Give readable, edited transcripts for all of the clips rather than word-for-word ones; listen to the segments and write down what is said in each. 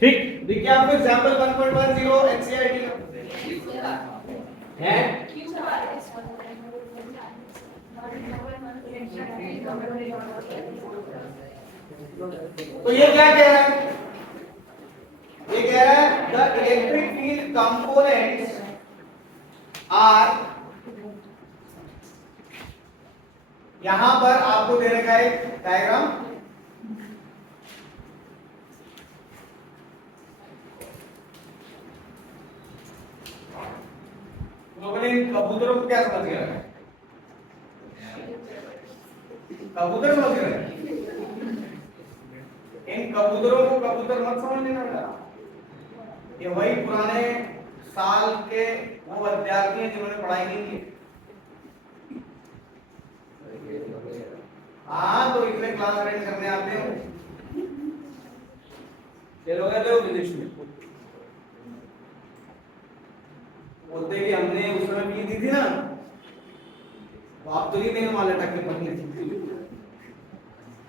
ठीक, देखिए आपको एग्जांपल 1.10 एनसीईआरटी का है। तो ये क्या कह रहा है, ये कह रहा है the electric field components are, यहां पर आपको दे रखा है एक डायग्राम, लोगों ने कबूतरों को क्या समझ गया, कबूतर समझ गए, इन कबूतरों को कबूतर मत समझ लेना, ये वही पुराने साल के वो विद्यार्थी हैं जिन्होंने पढ़ाई नहीं की। हाँ तो इतने क्लास अटेंड करने आते हो, ये लोग गए थे विदेश में, बोलते कि हमने उस समय फी दी थी ना, तो आप तो नहीं देने वाले टक के पकड़े थे।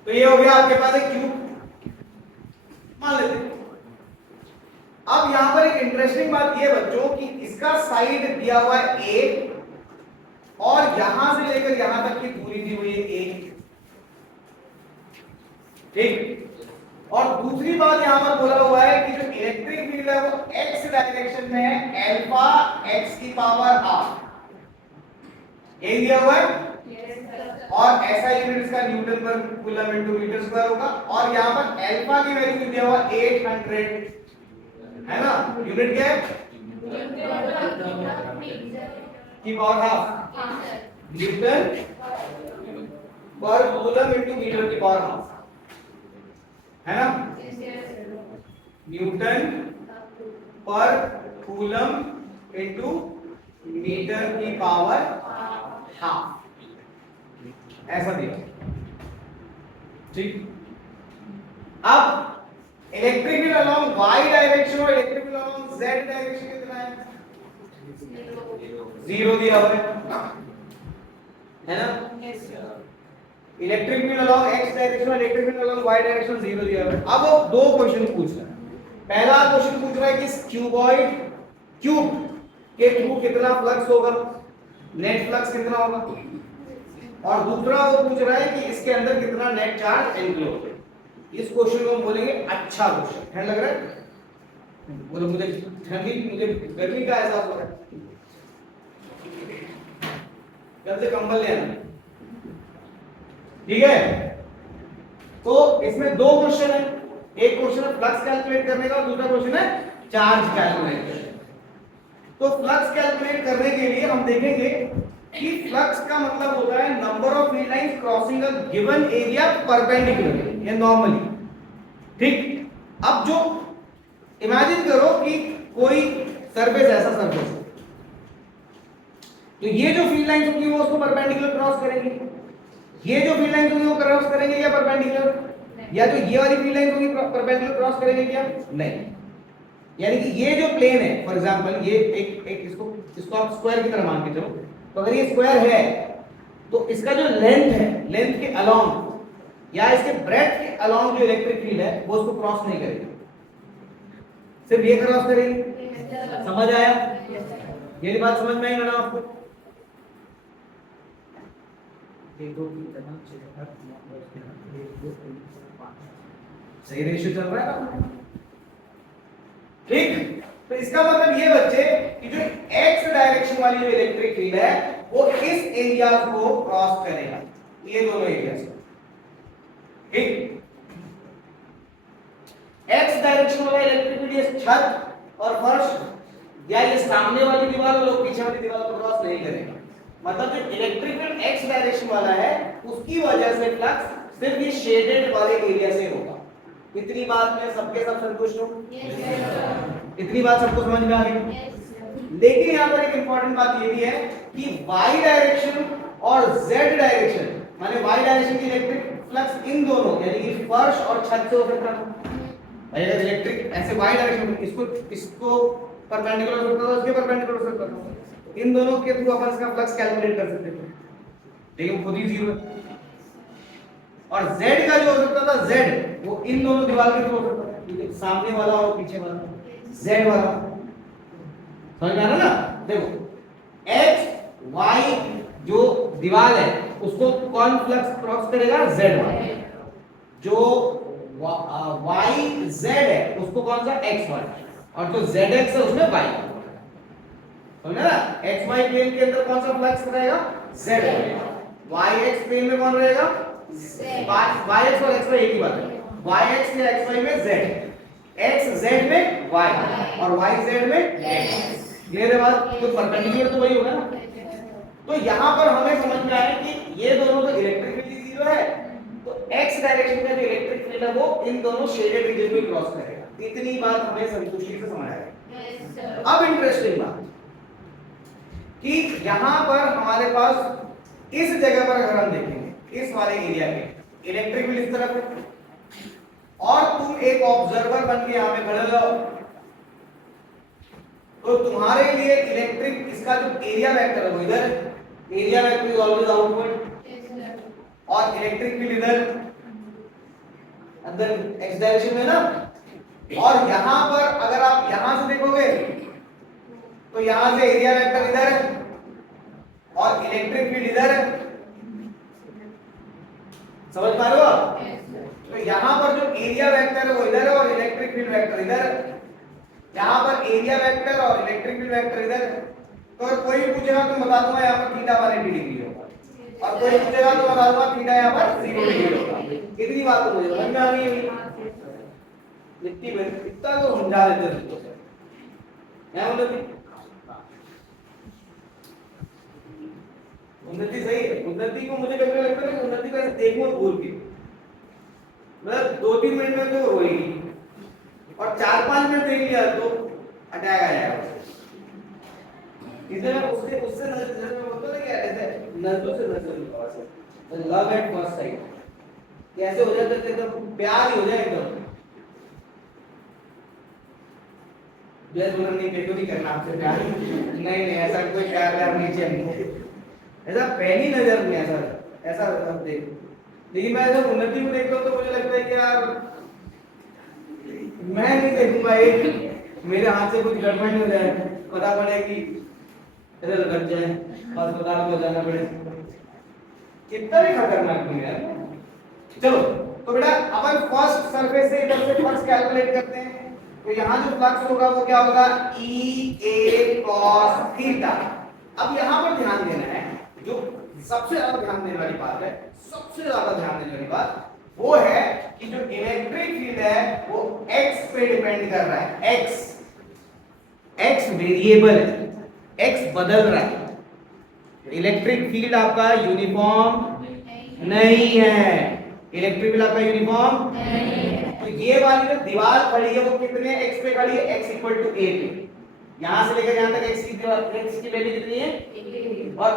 तो ये हो गया आपके पास एक क्यूब मान लेते। अब यहां पर एक इंटरेस्टिंग बात ये बच्चों कि इसका साइड दिया हुआ है ए और यहां से लेकर यहां तक की दूरी दी हुई है ए, ठीक। और दूसरी बात यहां पर बोला हुआ है कि जो इलेक्ट्रिक फील्ड है वो एक्स डायरेक्शन में है, अल्फा एक्स की पावर हाफ, ये दिया हुआ है। और ऐसा यूनिट इसका Newton per coulomb into metre square होगा, और यहां पर अल्फा की वैल्यू दिया हुआ 800 है ना, यूनिट क्या है की power half, newton per coulomb into metre की पावर हाफ, है ना, newton per coulomb into metre की पावर हाफ, ऐसा दिया, ठीक। अब electric field along y direction और electric field along z direction कितना है, 0 दिया हुआ है ना, electric field along x direction और electric field along y direction 0 दिया हुआ है। अब वो दो क्वेश्चन पूछ रहा है, पहला क्वेश्चन पूछ रहा है कि क्यूबॉइड क्यूब के थ्रू कितना फ्लक्स होगा, नेट फ्लक्स कितना होगा, और दूसरा वो पूछ रहा है कि इसके अंदर कितना नेट चार्ज एनक्लोज है। इस क्वेश्चन को हम बोलेंगे अच्छा क्वेश्चन, ठंड लग रहा है, बोलो मुझे ठंडी, मुझे गर्मी का एहसास हो रहा है, जल्दी कंबल ले आना, ठीक है। तो इसमें दो क्वेश्चन है, एक क्वेश्चन है फ्लक्स कैलकुलेट करने का और दूसरा क्वेश्चन है चार्ज कैलकुलेट करने का। तो फ्लक्स कैलकुलेट करने के लिए हम देखेंगे कि फ्लक्स का मतलब होता है number of field lines crossing a given area perpendicularly या नॉर्मली, ठीक। अब जो इमेजिन करो कि कोई सरफेस, ऐसा सरफेस, तो ये जो फील्ड लाइंस होंगी वो उसको परपेंडिकुलर क्रॉस करेंगी, ये जो फील्ड लाइंस होंगी वो क्रॉस करेंगे या परपेंडिकुलर, या जो ये वाली फील्ड लाइंस होंगी परपेंडिकुलर क्रॉस करेंगे क्या, नहीं। यानी कि ये जो प्लेन है, फॉर एग्जांपल ये एक इसको आप स्क्वायर की तरह मान के चलो, तो अगर ये स्क्वायर है तो इसका जो लेंथ है, लेंथ के अलोंग या इसके ब्रेड्थ के अलोंग जो इलेक्ट्रिक फील्ड है वो उसको क्रॉस नहीं करेगी, सिर्फ ये क्रॉस करेगी। समझ आया, ये बात समझ में आई ना आपको? सही रेशियो चल रहा है ना, ठीक। तो इसका मतलब ये बच्चे कि जो एक्स डायरेक्शन वाली जो इलेक्ट्रिक फील्ड है वो इस एरिया को क्रॉस करेगा, ये दोनों एरिया, ठीक। एक्स डायरेक्शन वाला इलेक्ट्रिक फील्ड ये छत और फर्श या ये सामने वाली दीवार और लोग पीछे वाली दीवार को क्रॉस नहीं करेगा। मतलब जो इलेक्ट्रिक फील्ड एक्स डायरेक्शन वाला है उसकी वजह से फ्लक्स सिर्फ ये शेडेड वाले एरिया से होगा। इतनी बात में सबके सब संतुष्ट हो? इतनी बात सबको समझ में आ गई? लेकिन यहाँ पर एक इंपॉर्टेंट बात ये भी है कि y डायरेक्शन और z डायरेक्शन, माने y डायरेक्शन की इलेक्ट्रिक फ्लक्स इन दोनों यानी कि फर्श और छत से हो सकता है। अगर इलेक्ट्रिक ऐसे y डायरेक्शन इसको परपेंडिकुलर हो सकता है, उसके परपेंडिकुलर हो सकता है, इन दोनों के थ्रू अपन इसका फ्लक्स कैलकुलेट कर सकते थे, लेकिन खुद ही जीरो है। और z का जो हो सकता था z वो इन दोनों दीवार के थ्रू हो सकता था, सामने वाला और पीछे वाला, z वाला, समझ में आ रहा ना? देखो x y जो दीवार है उसको कौन फ्लक्स क्रॉस करेगा? z वाला। जो y z है उसको कौन सा? x वाला। और जो zx है उसमें y, समझा ना? x y प्लेन के अंदर कौन सा फ्लक्स रहेगा? z रहेगा। y x प्लेन में कौन रहेगा? y x और x y एक ही बात है। y x या x y में z, x z में y और y z में x। क्लियर है बात? तो परपेंडिकुलर तो वही होगा ना। तो यहाँ पर हमें समझ में आया कि ये दोनों तो इलेक्ट्रिक फील्ड जीरो है, तो x डायरेक्शन का जो इलेक्ट्रिक फील्ड है वो इन दोनों शेडेड रीजन में क्रॉस करेगा। इतनी बात हमें संतुष्टि से समझ आएगी। अब इंटरेस्टिंग बात कि यहाँ पर हमारे पास इस जगह पर अगर हम देखेंगे इस वाले एरिया में इलेक्ट्रिक फील्ड इस तरफ है और तुम एक ऑब्जर्वर बन के यहाँ पे खड़े हो जाओ, तो तुम्हारे लिए इलेक्ट्रिक इसका जो एरिया वेक्टर है वो इधर, area vector is always outward, और इलेक्ट्रिक फील्ड इधर अंदर x डायरेक्शन में ना। और यहां पर अगर आप यहां से देखोगे तो यहां से एरिया वेक्टर इधर है और इलेक्ट्रिक फील्ड इधर है, समझ पा रहे हो आप? तो यहां पर जो एरिया वेक्टर है वो इधर है और इलेक्ट्रिक फील्ड वेक्टर इधर है। यहाँ पर एरिया वेक्टर और इलेक्ट्रिक फील्ड वेक्टर इधर है। तो अगर कोई पूछेगा तो बता दूंगा यहाँ पर थीटा 180 डिग्री होगा, और कोई पूछेगा तो बता दूंगा थीटा यहाँ पर 0 डिग्री होगा। कितनी बात तो मुझे समझ में आ गई है? इतनी में इतना तो समझा देते हैं दोस्तों। क्या उन्नति? उन्नति सही है। उन्नति को मुझे कभी लगता है कि उन्नति को ऐसे देखूं भूल के, मतलब 2-3 मिनट में तो रोएगी और 4-5 मिनट देख लिया तो अटैक आ जाएगा। इसलिए मैं उससे नजर में बोलता ना कि ऐसे नजरों से नजर लव एट फर्स्ट साइट कैसे हो जाता है, एकदम प्यार ही हो जाए एकदम। जैसे बोला नहीं मेरे को नहीं करना आपसे प्यार, नहीं ऐसा कोई प्यार नहीं चाहिए, ऐसा पहली नजर में ऐसा देख। लेकिन मैं जब उन्नति को देखता हूँ तो मुझे लगता है कि यार मैं नहीं देखूंगा एक मेरे हाथ से कुछ गड़बड़ नहीं हो जाए, पता पड़े कि इधर लग जाए अस्पताल में जाना पड़े, कितना भी खतरनाक नहीं है। चलो तो बेटा अपन फर्स्ट सरफेस से इधर से फ्लक्स कैलकुलेट करते हैं। तो यहाँ जो फ्लक्स होगा वो क्या होगा? ई ए कॉस थीटा। अब यहाँ पर ध्यान देना है, जो सबसे ज्यादा ध्यान देने वाली बात है, सबसे ज्यादा ध्यान देने वाली बात वो है कि जो इलेक्ट्रिक फील्ड है वो x पे डिपेंड कर रहा है। x वेरिएबल है, x बदल रहा है। इलेक्ट्रिक फील्ड आपका यूनिफॉर्म नहीं है, इलेक्ट्रिक फील्ड आपका यूनिफॉर्म नहीं है। तो ये वाली जो दीवार खड़ी है वो कितने x पे खड़ी है? x इक्वल टू a पे। यहां से लेकर यहां तक x की वैल्यू कितनी है? और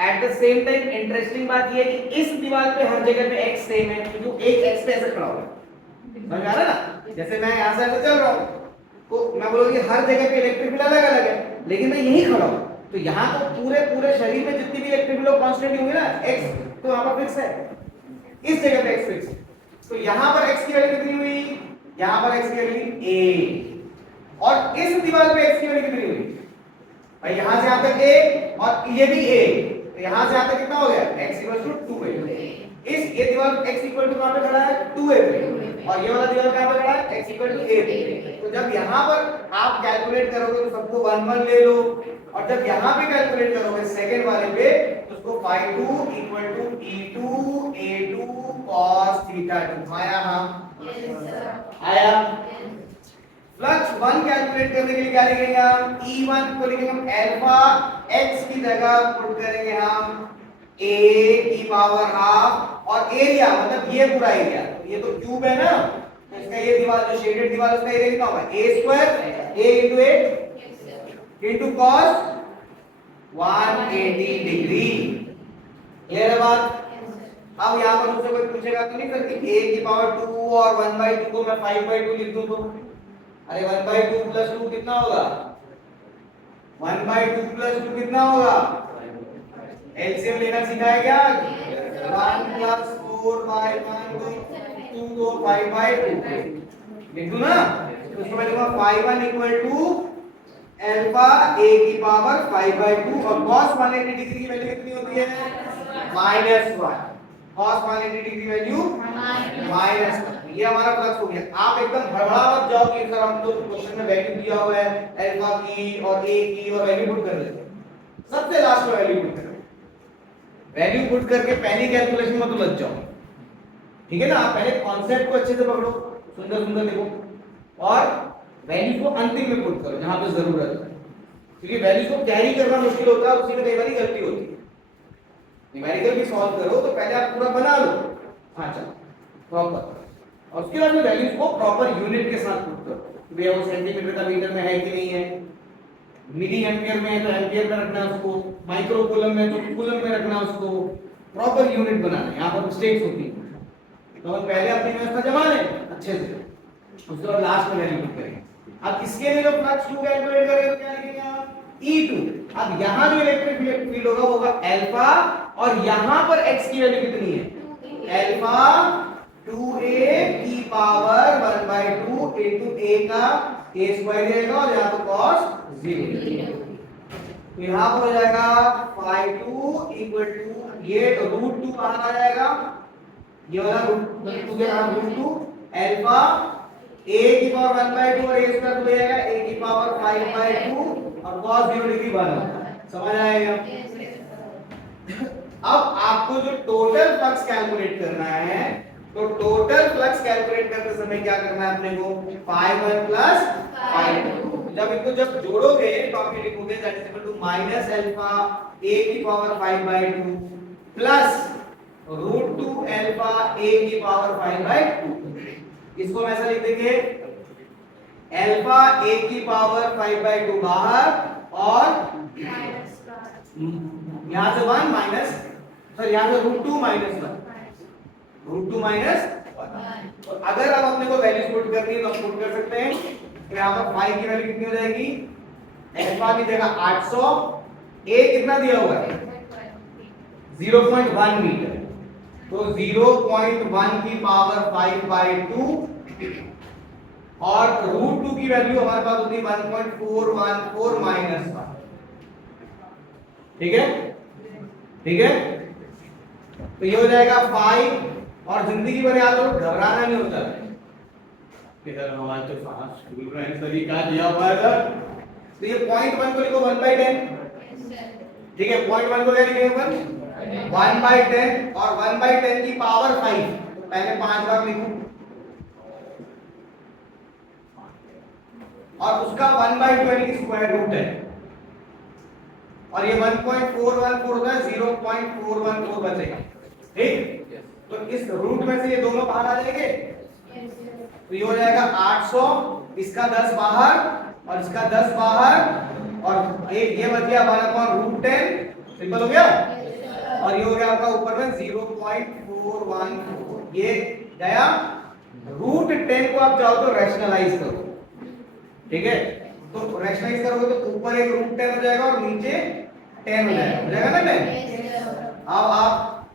at the same time interesting बात ये है कि इस दीवार पे हर जगह पे x सेम है, क्योंकि एक x पे ऐसे खड़ा हुआ है। समझ आ रहा है ना? जैसे मैं यहां से ऐसे चल रहा हूं तो मैं बोलूंगा कि हर जगह पे इलेक्ट्रिक फील्ड अलग अलग है, लेकिन मैं यहीं खड़ा हूं तो यहां तो पूरे शरीर में जितनी भी इलेक्ट्रिक फील्ड कांस्टेंट होंगे ना x, तो यहां पर फिक्स है, इस जगह पे x फिक्स है। तो यहां पर x की वैल्यू कितनी हुई? यहां पर x की वैल्यू a, और इस दीवार पे x की वैल्यू कितनी हुई भाई? यहां से यहां तक a और ये भी a, तो यहां से यहां तक कितना हो गया? x = 2a। ये दीवार x = कहां पे खड़ा है? 2a पे, और ये वाला दीवार कहां पे खड़ा है? x = a पे। तो जब यहां पर आप कैलकुलेट करोगे तो सबको 1 1 ले लो, और जब यहां पे कैलकुलेट करोगे सेकंड वाले पे तो उसको phi2 = e2 a2 cos θ2 आया। हां आया। फ्लक्स 1 कैलकुलेट करने के लिए क्या लिखेंगे हम? E1 को लिखेंगे हम अल्फा, x की जगह पुट करेंगे हम a की पावर हाफ, और एरिया मतलब ये पूरा एरिया, ये तो क्यूब है ना, तो इसका ये दीवार जो शेडेड दीवार उसका एरिया कितना होगा? a² a * cos 180 degree. Clear है बात? अब यहां पर मुझसे कोई पूछेगा तो नहीं सर कि a की पावर 2 और 1/2 को मैं 5/2 लिख दूं तो? अरे 1/2 + 2 कितना होगा? 1/2 + 2 कितना होगा? एलसीएम लेना सीखा है क्या? 1 + 4/1 2 5/2। लिख दूं ना, तो उसको मैं लिखूंगा phi 1 equal to alpha a की पावर 5/2 और cos 180 डिग्री की वैल्यू कितनी होती है -1। cos 180 डिग्री की वैल्यू -1। ये हमारा फ्लक्स हो गया। आप एकदम भड़बड़ा मत जाओ कि सर हम तो क्वेश्चन में वैल्यू दिया हुआ है अल्फा की और a की और वैल्यू पुट कर देते हैं। सबसे लास्ट में वैल्यू पुट करो, वैल्यू पुट करके पहली कैलकुलेशन में तो लग जाओ, ठीक है ना। आप पहले कॉन्सेप्ट को अच्छे से पकड़ो, सुंदर सुंदर लिखो और वैल्यू को अंतिम में पुट करो जहां पे जरूरत है, क्योंकि वैल्यू को कैरी करना मुश्किल होता है, उसी में कई बार गलती होती है। न्यूमेरिकल भी सॉल्व करो तो पहले आप पूरा बना लो, हाँ चलो प्रॉपर, और उसके बाद में वैल्यूज को प्रॉपर यूनिट के साथ पुट करो। भैया वो सेंटीमीटर का मीटर में है कि नहीं है, मिली एम्पियर में है तो एम्पियर में रखना है उसको, माइक्रो कूलम में तो कूलम में रखना है उसको, प्रॉपर यूनिट बनाना है। यहाँ पर मिस्टेक्स होती है, तो हम पहले अपनी व्यवस्था जमा लें अच्छे से, उसके बाद लास्ट में वैल्यू पुट करेंगे। अब इसके लिए जो फ्लक्स 2 कैलकुलेट करेंगे तो क्या लिखेंगे आप E2। अब यहाँ जो इलेक्ट्रिक फील्ड होगा वो होगा अल्फा, और यहाँ पर x की वैल्यू कितनी है अल्फा 2a की पावर 1/2 into a का a स्क्वायर रहेगा और यहाँ पर cos 0। तो यहाँ पर हो जाएगा phi 2 इक्वल टू ये √2 बाहर आ जाएगा, ये वाला √2 के बाद √2 अल्फा a की पावर 1/2 और a स्क्वायर हो जाएगा a की पावर 5/2 और cos 0 डिग्री बना। समझ आएगा? अब आपको जो टोटल फ्लक्स कैलकुलेट करना है, तो टोटल फ्लक्स कैलकुलेट करते समय क्या करना है अपने को phi 1 प्लस phi 2। जब इनको जब जोड़ोगे तो आप ये लिखोगे that is equal to minus alpha a की पावर 5/2 प्लस √2 अल्फा a की पावर 5/2। इसको हम ऐसा लिख देंगे अल्फा a की पावर 5/2 बाहर और यहां से 1 माइनस सर यहां से √2 माइनस 1 √2 माइनस 1। और अगर आप अपने को वैल्यूज पुट करनी है तो आप पुट कर सकते हैं। तो यहां पर phi की वैल्यू कितनी हो जाएगी अल्फा की जगह 800, a कितना दिया हुआ है 0.1 मीटर, तो 0.1 की पावर 5/2 और √2 की वैल्यू हमारे पास होती है 1.414 माइनस 1। ठीक है, ठीक है। तो ये हो जाएगा 5, और जिंदगी भर याद रखो घबराना नहीं होता है कि सर हमारा तो स्कूल में आंसर ही क्या दिया हुआ है सर। तो ये 0.1 को लिखो 1/10, ठीक है। 0.1 को क्या लिखेंगे 1/10 और 1/10 की पावर 5, तो पहले 5 बार लिखो और उसका 1/2 यानी कि स्क्वायर रूट है, और ये 1.414 होता है 0.414 बचेगा, ठीक। तो इस रूट में से ये दोनों बाहर आ जाएंगे, तो ये हो जाएगा 800, इसका 10 बाहर और इसका 10 बाहर, और एक ये बच गया 1/√10, सिंपल हो गया। और ये हो गया आपका ऊपर में 0.414, ये गया। √10 को आप चाहो तो रैशनलाइज करो, ठीक है। तो रैशनलाइज करोगे तो ऊपर एक √10 हो जाएगा और नीचे 10 हो जाएगा, हो जाएगा ना 10। अब आप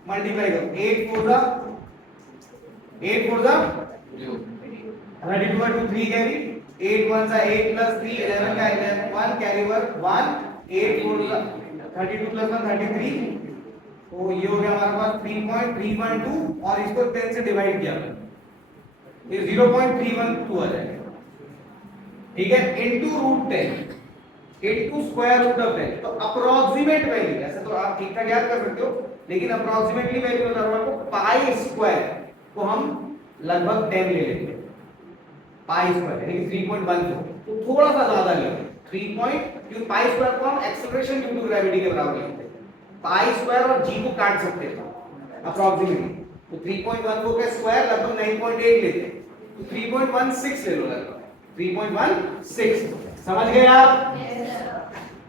मल्टीप्लाई करो, 8 4 जा 32/2 3 कैरी, 8 1 जा 8 प्लस 3 11 का 11 1 कैरी ओवर 1, 8 4 जा 32 प्लस 1 33। तो ये हो गया हमारे पास 3.312 और इसको 10 से डिवाइड किया ये 0.312 आ जाएगा, ठीक है, into √10 into square root of 10। तो अप्रोक्सीमेट वैल्यू, ऐसे तो आप ठीक ठाक याद कर सकते हो, लेकिन अप्रोक्सीमेटली वैल्यू बता रहा हूं आपको, पाई स्क्वायर को हम लगभग 10 ले लेंगे, पाई स्क्वायर यानी 3.14, तो थोड़ा सा ज्यादा लेंगे 3. क्योंकि पाई स्क्वायर को हम एक्सेलरेशन ड्यू टू ग्रेविटी के बराबर लेते हैं, पाई स्क्वायर और g को काट सकते हैं अप्रोक्सीमेटली। तो 3.14 का स्क्वायर लगभग 9.8 लेते हैं, तो 3.16 ले लो, लगभग 3.16। समझ गए आप?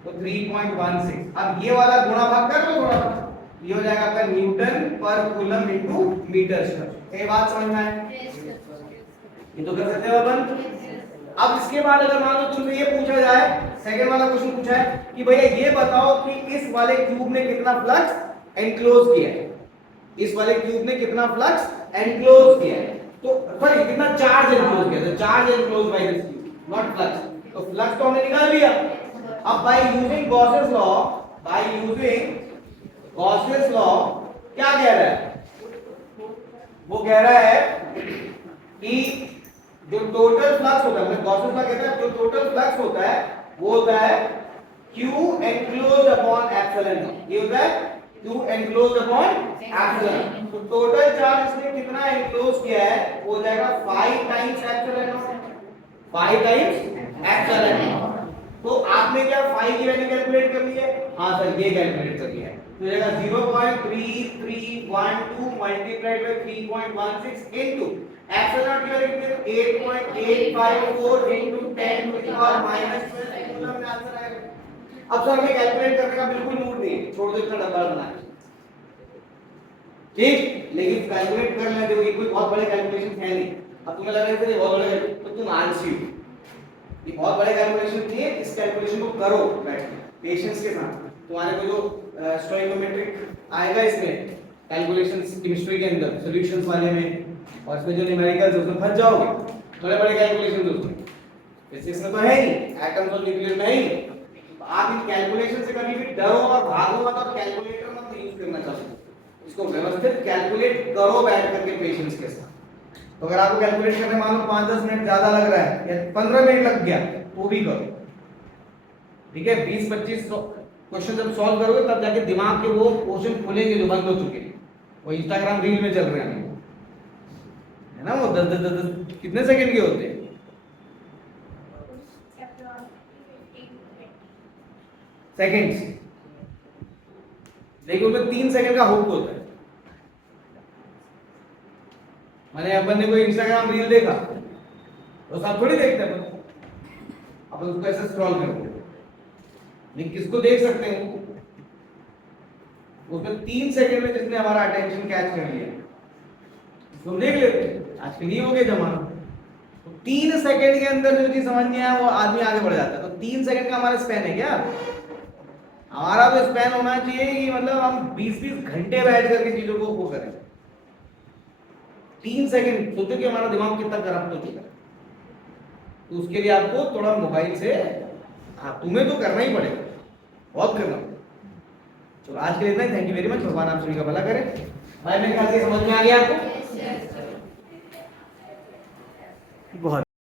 तो 3.16। अब ये वाला गुणा भाग कर लो थोड़ा, ये हो जाएगा आपका Newton per coulomb into metre square. ये बात समझ में है? ये तो कर सकते हो अपन। अब इसके बाद अगर मान लो तुमसे ये पूछा जाए, सेकंड वाला क्वेश्चन पूछा है कि भैया ये बताओ कि इस वाले क्यूब ने कितना फ्लक्स एनक्लोज किया है, इस वाले क्यूब ने कितना फ्लक्स एनक्लोज किया है। तो सॉरी कितना चार्ज एनक्लोज किया, तो charge enclose by this q, not flux. तो फ्लक्स तो हमने निकाल लिया। अब बाय यूजिंग गॉसेस लॉ, क्या कह रहा है? वो कह रहा है कि जो टोटल फ्लक्स होता है, मतलब गॉसेस लॉ कहता है जो टोटल फ्लक्स होता है वो होता है q एनक्लोज्ड अपॉन एप्सिलॉन। ये होता है q एनक्लोज्ड अपॉन एप्सिलॉन। तो टोटल चार्ज इसने कितना एनक्लोज किया है वो हो जाएगा 5 टाइम्स एप्सिलॉन, 5 टाइम्स एप्सिलॉन। तो आपने क्या 5 की वैल्यू कैलकुलेट कर ली है? हां सर ये कैलकुलेट कर लिया है। तो जाएगा 0.3312 मल्टीप्लाइड बाय 3.16 इनटू एप्सिलॉन की वैल्यू कितनी है? 8.854 into 10 to the power -12 coulomb में आंसर आएगा। अब सर हमें कैलकुलेट करने का बिल्कुल मूड नहीं है, छोड़ दो इतना डब्बा बनाना, ठीक? लेकिन कैलकुलेट कर लेते हो, ये कोई बहुत बड़े कैलकुलेशन है नहीं। अब तुम्हें लग रहा है ये बहुत बड़े, तो तुम आलसी हो। ये बहुत बड़े कैलकुलेशन नहीं है, इस कैलकुलेशन को करो बैठ के पेशेंस के साथ। तुम्हारे को जो स्टोइकोमेट्रिक आएगा इसमें कैलकुलेशंस केमिस्ट्री के अंदर सॉल्यूशंस वाले में, और इसमें जो न्यूमेरिकल्स उसमें फंस जाओगे, बड़े बड़े कैलकुलेशंस उसमें। फिजिक्स में तो है ही, एटम्स और न्यूक्लियर में है ही। तो आप इन कैलकुलेशन से कभी भी डरो और भागो मत और कैलकुलेटर मत यूज करना चाहो। इसको व्यवस्थित कैलकुलेट करो बैठ करके पेशेंस के साथ। तो अगर आपको कैलकुलेट करने मान लो 5-10 मिनट ज्यादा लग रहा है या 15 मिनट लग गया तो भी करो, ठीक है? 20-25 क्वेश्चन जब सॉल्व करोगे तब जाके दिमाग के वो क्वेश्चन खुलेंगे जो बंद हो चुके हैं, वो इंस्टाग्राम रील में चल रहे हैं, है ना? वो 10 कितने सेकंड के होते हैं? सेकंड्स। लेकिन उसमें 3 सेकंड का हुक होता है। मैंने अपन ने कोई इंस्टाग्राम रील देखा तो सब थोड़ी देखते हैं अपन उसको ऐसे स्क्रॉल करते हैं, लेकिन किसको देख सकते हैं? उसमें 3 सेकंड में जिसने हमारा अटेंशन कैच कर लिया उसको देख लेते हैं। आजकल नहीं हो गया जमाना, तो 3 सेकंड के अंदर जो चीज समझ नहीं आया वो आदमी आगे बढ़ जाता है। तो 3 सेकंड का हमारा स्पैन है क्या? हमारा तो स्पैन होना चाहिए कि मतलब हम 20-20 घंटे बैठ करके चीजों को वो करें। 3 सेकंड सोचो कि हमारा दिमाग कितना करप्ट हो चुका है। तो उसके लिए आपको थोड़ा मोबाइल से, तुम्हें तो करना ही पड़ेगा, बहुत करना। चलो आज के लिए इतना ही। Thank you very much. भगवान आप सभी का भला करे। भाई मेरे ख्याल से समझ में आ गया आपको? बहुत